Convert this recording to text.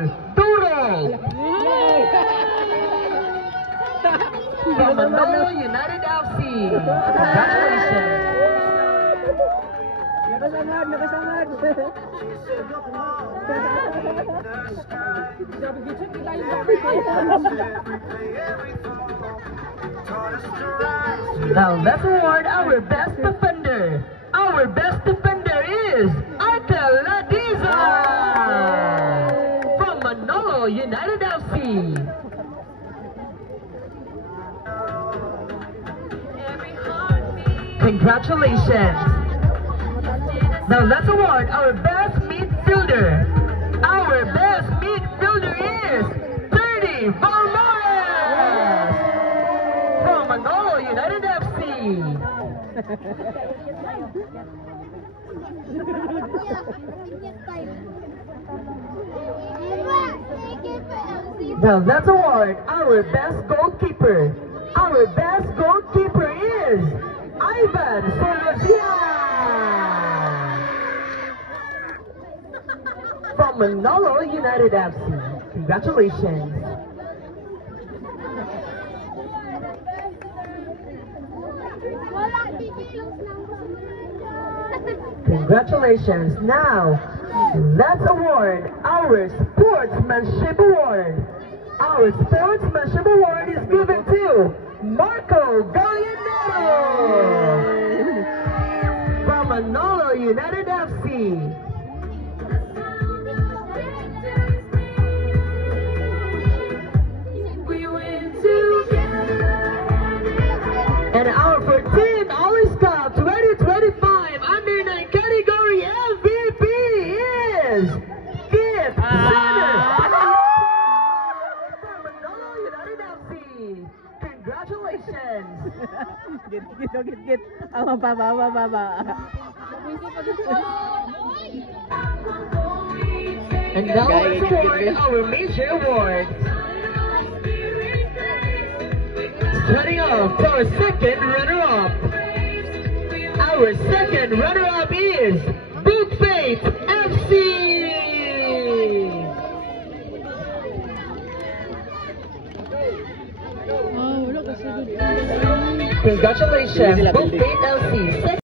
Nicole Duro. From Manolo United FC. Congratulations. Nakasangad, nakasangad. Now let's award our best defender. Our best defender is Arkel Ladiza from Manolo United FC. Congratulations. Now let's award our best midfielder. Our best midfielder is 30 Valmores from Manolo United FC. Now let's award our best goalkeeper. Our best goalkeeper is Ivan Solosia from Manolo United FC. Congratulations. Congratulations. Now, let's award our Sportsmanship Award. Our Sportsmanship Award is given to Marco Gallianero from Manolo United FC. And our 14th All Cup 2025 Under 9 category MVP is Gift Center from Manolo United FC. Congratulations. Git. Baba. And now let's award our major awards. Starting off to our second runner-up. Our second runner-up is Book Faith FC. Congratulations, Book Faith